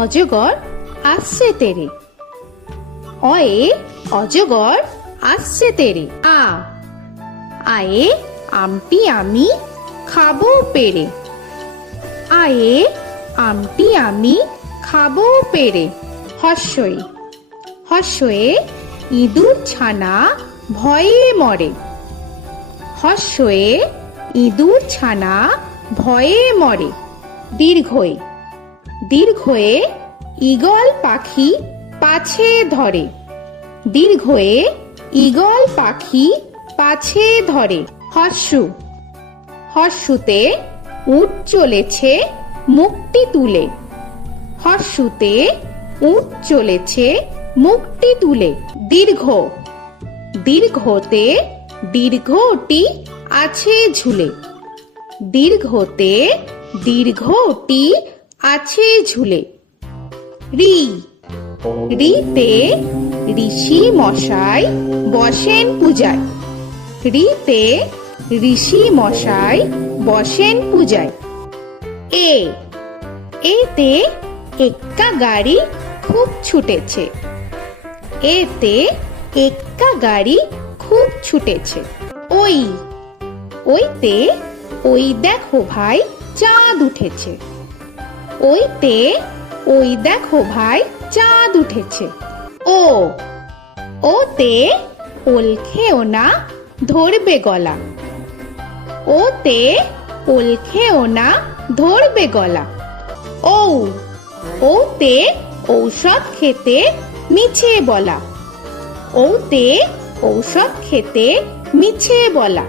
অজগর আসছে তেরে। অয়ে অজগর আসছে তেরে। আয়ে আমটি আমি খাবো পেরে। আয়ে আমটি আমি খাবো পেরে। হর্ষই হর্ষয়ে ইঁদুর ছানা ভয়ে মরে। হর্ষয়ে ইঁদুর ছানা ভয়ে মরে। দীর্ঘই দীর্ঘয়ে ঈগল পাখি পাছে ধরে। দীর্ঘয়ে ঈগল পাখি পাছে ধরে। হর্ষু হর্ষুতে উট চলেছে মুখটি তুলে। হর্ষুতে উট চলেছে মুখটি তুলে। দীর্ঘ দীর্ঘতে দীর্ঘটি আছে ঝুলে। দীর্ঘতে দীর্ঘটি আছে ঝুলে। রি রিতে ঋষি মশাই বসেন পূজায়। রিতে ঋষি মশাই বসেন পূজায়। এ এতে এক্কা গাড়ি খুব ছুটেছে। এতে এক্কা গাড়ি খুব ছুটেছে। ওই ওইতে ওই দেখো ভাই চাঁদ উঠেছে। ওইতে ওই দেখো ভাই চাঁদ উঠেছে। ও ওতে ওল খেও না ধরবে গলা। ওতে ওল খেও না ধরবে গলা। ও ওতে ঔষধ খেতে মিছে বলা। ওতে ঔষধ খেতে মিছে বলা।